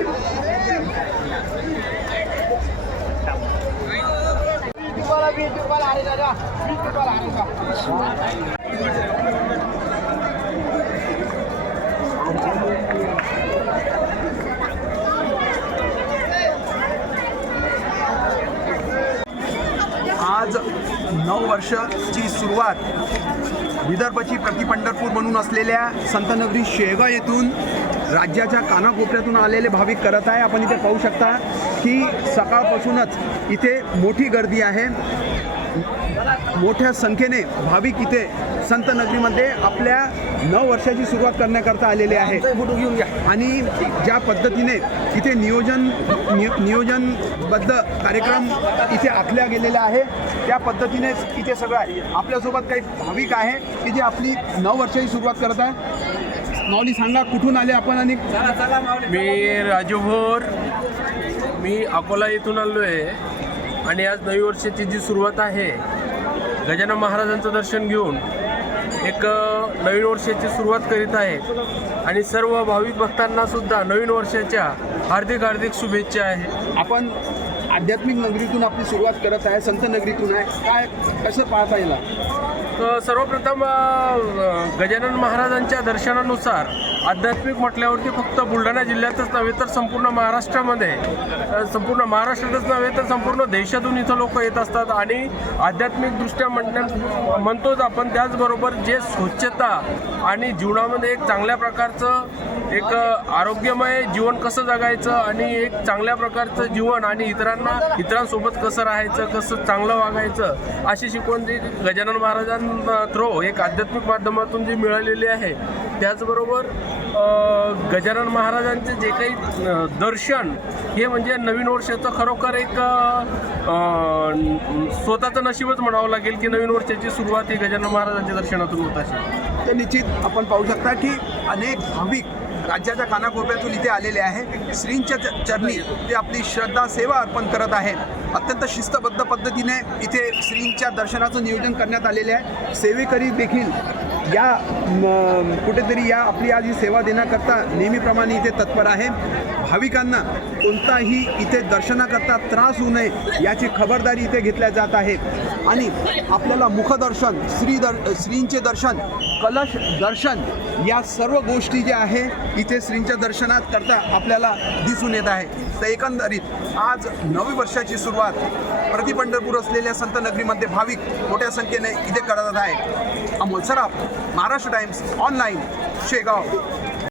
आज 9 वर्षाची सुरुवात विदर्भाची प्रतिपंढरपूर म्हणून असलेल्या संतनगरी शेगाव येथून राज्याच्या कानाकोपऱ्यातून आलेले भाविक करत आहे। आपण इथे पाहू शकता की सकाळपासूनच इथे मोठी गर्दी आहे। मोठ्या संख्येने भाविक इथे संतनगरीमध्ये आपल्या 9 वर्षाची सुरुवात करण्याकरता आलेले आहे आणि ज्या पद्धतीने इथे नियोजनबद्ध कार्यक्रम इथे आखल्या गेलेला आहे त्या पद्धतीनेच इथे सगळं आहे। आपल्यासोबत काही भाविक आहे की जे आपली 9 वर्षाची सुरुवात करत आहे। माऊली सांगा कुठून आले आपण? आणि मी राजू भोर, मी अकोला येथून आलो आहे आणि आज 9 वर्षाची जी सुरुवात आहे गजानन महाराजांचं दर्शन घेऊन एक नवीन वर्षाची सुरुवात करीत आहे आणि सर्व भाविक भक्तांना सुद्धा नवीन वर्षाच्या हार्दिक हार्दिक शुभेच्छा आहे। आपण आध्यात्मिक नगरीतून आपली सुरुवात करत आहे, संत नगरीतून आहे, काय कसं पाहता येईल? सर्वप्रथम गजानन महाराजांच्या दर्शनानुसार आध्यात्मिक म्हटल्यावरती फक्त बुलढाणा जिल्ह्यातच नव्हे तर संपूर्ण महाराष्ट्रामध्ये, संपूर्ण महाराष्ट्रातच नव्हे तर संपूर्ण देशातून इथं लोक येत असतात आणि आध्यात्मिकदृष्ट्या म्हणतोच आपण, त्याचबरोबर जे स्वच्छता आणि जीवनामध्ये एक चांगल्या प्रकारचं एक आरोग्यमय जीवन कसं जगायचं आणि एक चांगल्या प्रकारचं जीवन आणि इतरांसोबत कसं राहायचं, कसं चांगलं वागायचं अशी शिकवण जी गजानन महाराजांना थ्रो एक आध्यात्मिक माध्यमातून जी मिळालेली आहे। त्याचबरोबर गजानन महाराजांचे जे काही दर्शन हे म्हणजे नवीन वर्षाचं खरोखर एक स्वतःचं नशीबच म्हणावं लागेल की नवीन वर्षाची सुरुवात ही गजानन महाराजांच्या दर्शनातून होत असेल। तर निश्चित आपण पाहू शकता की अनेक भाविक राज्याच्या कानाकोपऱ्यातून इथे आलेले आहे। श्रींच्या चरणी ते आपली श्रद्धा सेवा अर्पण करत आहेत। अत्यंत शिस्तबद्ध पद्धतीने इथे श्रींच्या दर्शनाचं नियोजन करण्यात आलेले आहे। सेवेकरी देखील या कुठेतरी या आपली आज ही सेवा देण्याकरता नेहमीप्रमाणे इथे तत्पर आहे। भाविकांना कोणताही इथे दर्शनाकरता त्रास होऊ नये याची खबरदारी इथे घेतल्या जात आहे आणि आपल्याला मुखदर्शन, श्रींचे दर्शन, कलश दर्शन या सर्व गोष्टी ज्या आहे इथे श्रींच्या दर्शनात करता आपल्याला दिसून येत आहे। तर एकंदरीत आज 9 वर्षाची सुरुवात प्रतिपंढरपूर असलेल्या संत नगरीमध्ये भाविक मोठ्या संख्येने इथे करत आहेत। अमोल सराफ, महाराष्ट्र टाइम्स ऑनलाईन, शेगाव।